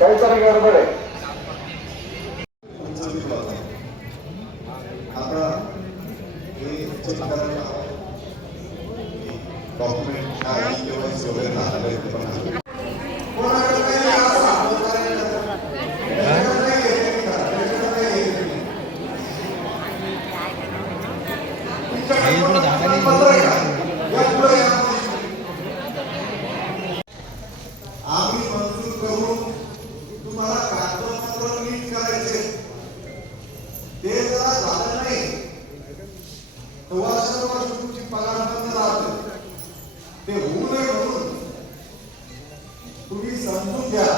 काहीतरी गडबड आहे. आता हे डॉक्युमेंट वगैरे झालेलं आम्ही मंजूर करून तुम्हाला कागदपत्र नीट करायचे ते जरा झालं नाही तर वर्षानुवर्ष तुमची पगार बंद राहते. ते होऊ नये म्हणून तुम्ही समजून घ्या.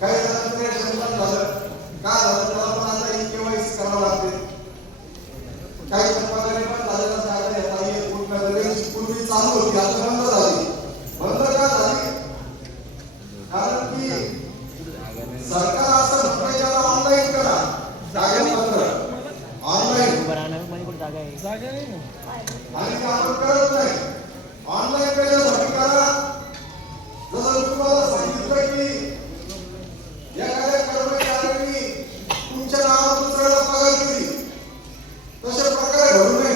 काही जणांकडे संबंध झालं का झालं त्याला पण आता केवायसी करावं लागते. काही पगारी पण झालेला कागद येता येत पूर्वी चालू होती आता बंद झाली. बंद का झाली? कारण की सरकार असं म्हणते त्याला ऑनलाईन करा कागदपत्र ऑनलाईन आणि ते आपण करत नाही. ऑनलाईन करण्यासाठी करा. जसं तुम्हाला सांगितलं की एखाद्या कर्मचाऱ्यांनी तुमच्या नावावर दुसऱ्याला पगार दिली तशा प्रकारे घडू नये.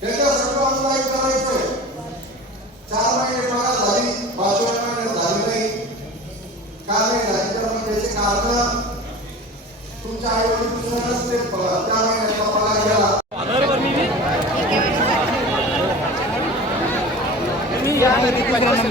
त्याच्यासाठी ऑनलाईन करायचंय. 4 महिने पगार झाली 5व्या महिन्यात झाली नाही का नाही झाली तर मग त्याचे कारण तुमच्या आई वडील दुसऱ्यालाच ते त्या महिन्याचा पगार घ्यावा. कार्यालय